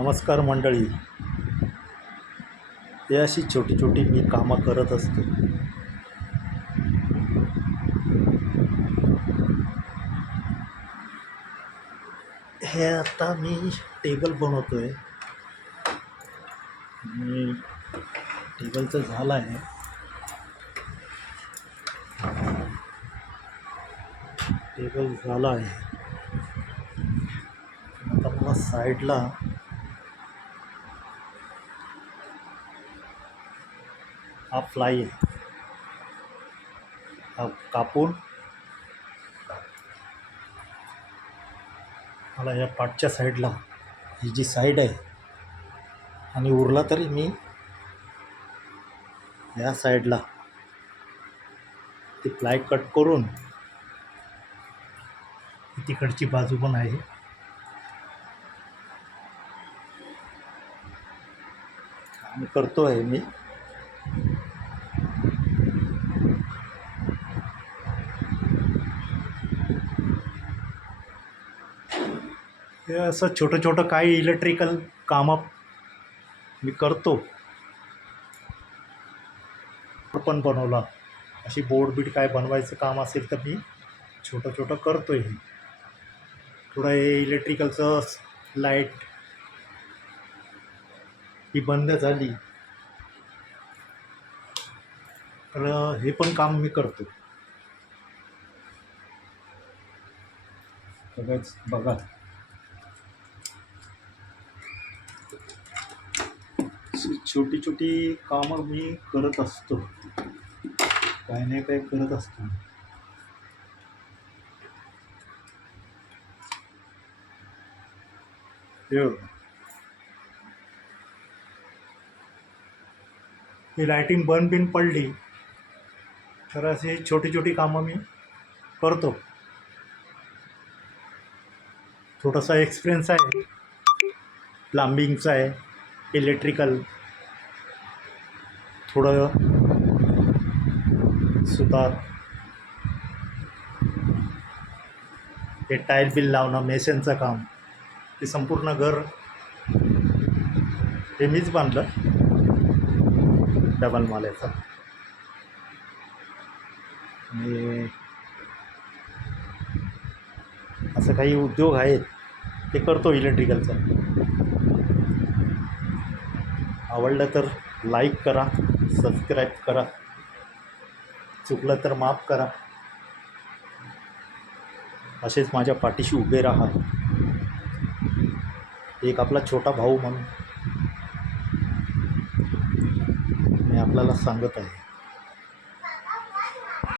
नमस्कार मंडळी. हे अशी छोटी छोटी मी कामं करत असतो. हे आता मी टेबल बनवतोय आणि टेबलचं झालं आहे. टेबल झालं आहे. आता मला साईडला हा फ्लाय आहे, हा कापून मला या पाठच्या साईडला ही जी साईड आहे आणि उरला तरी मी या साईडला ती फ्लाय कट करून तिकडची बाजू पण आहे. काम करतो आहे मी. हे असं छोटं छोटं काही इलेक्ट्रिकल कामं मी करतो. पण बनवला अशी बोर्ड बीट काय बनवायचं काम असेल तर मी छोटं छोटं करतो आहे. थोडं हे इलेक्ट्रिकलचं लाईट ही बंद झाली तर हे पण काम मी करतो. सगळंच बघा, छोटी छोटी कामं मी करत असतो, काही नाही काही करत असतो. ही लाईटिंग बंद बिन पडली तर अशी छोटी छोटी कामं मी करतो. थोडासा एक्सपिरियन्स आहे, प्लंबिंगचा आहे, इलेक्ट्रिकल थोडं सुतार, हे टाईल बिल लावणं, मेसनचं काम, हे संपूर्ण घर हे मीच बांधलं डबल माल्याचं. आणि असं काही उद्योग आहेत ते करतो इलेक्ट्रिकलचा. आवडलं तर लाईक करा, सबस्क्राईब करा, चुकलं तर माफ करा. असेच माझ्या पाठीशी उभे राहा. एक आपला छोटा भाऊ म्हणून मी आपल्याला सांगत आहे.